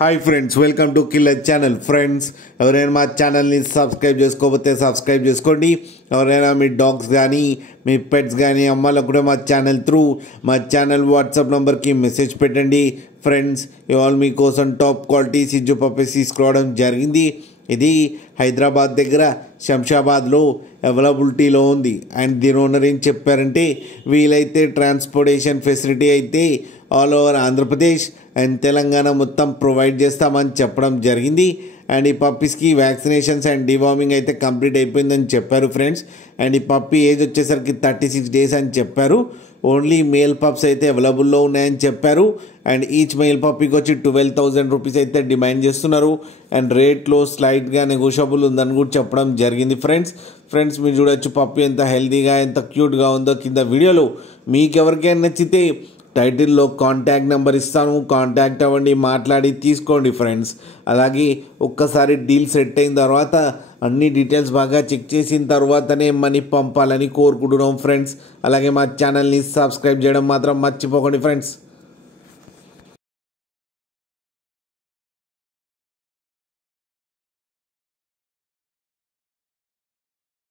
Hi friends, welcome to killer channel. Friends, ఎవరైనా మా ఛానల్ని సబ్స్క్రైబ్ చేసుకోకపోతే సబ్స్క్రైబ్ చేసుకోండి. ఎవరైనా మీ డాగ్స్ కానీ మీ పెట్స్ కానీ అమ్మాలకు కూడా మా ఛానల్ వాట్సాప్ నెంబర్కి మెసేజ్ పెట్టండి. ఫ్రెండ్స్, ఇవాళ మీకోసం టాప్ క్వాలిటీ సిజ్జు పప్పీస్ తీసుకురావడం జరిగింది. ఇది హైదరాబాద్ దగ్గర శంషాబాద్లో అవైలబిలిటీలో ఉంది. అండ్ దీని ఓనర్ ఏం చెప్పారంటే, వీలైతే ట్రాన్స్పోర్టేషన్ ఫెసిలిటీ అయితే all over Andhra Pradesh and Telangana మొత్తం ప్రొవైడ్ చేస్తామని చెప్పడం జరిగింది. అండ్ ఈ పప్పీస్కి వ్యాక్సినేషన్స్ అండ్ డివార్మింగ్ అయితే కంప్లీట్ అయిపోయిందని చెప్పారు ఫ్రెండ్స్. అండ్ ఈ పప్పీ ఏజ్ వచ్చేసరికి 36 days అని చెప్పారు. ఓన్లీ మేల్ పప్స్ అయితే అవైలబుల్లో ఉన్నాయని చెప్పారు. అండ్ ఈచ్ మేల్ పప్పీకి వచ్చి 12,000 రూపీస్ అయితే డిమాండ్ చేస్తున్నారు. అండ్ రేట్లో స్లైట్గా నెగోషియబుల్ ఉందని కూడా చెప్పడం జరిగింది ఫ్రెండ్స్, మీరు చూడొచ్చు పప్పీ ఎంత హెల్తీగా ఎంత క్యూట్గా ఉందో. కింద వీడియోలో మీకు ఎవరికైనా నచ్చితే టైటిల్లో కాంటాక్ట్ నెంబర్ ఇస్తాను, కాంటాక్ట్ అవ్వండి, మాట్లాడి తీసుకోండి ఫ్రెండ్స్. అలాగే ఒక్కసారి డీల్ సెట్ అయిన తర్వాత అన్ని డీటెయిల్స్ బాగా చెక్ చేసిన తర్వాతనే మనీ పంపాలని కోరుకుంటున్నాం ఫ్రెండ్స్. అలాగే మా ఛానల్ని సబ్స్క్రైబ్ చేయడం మాత్రం మర్చిపోకండి ఫ్రెండ్స్.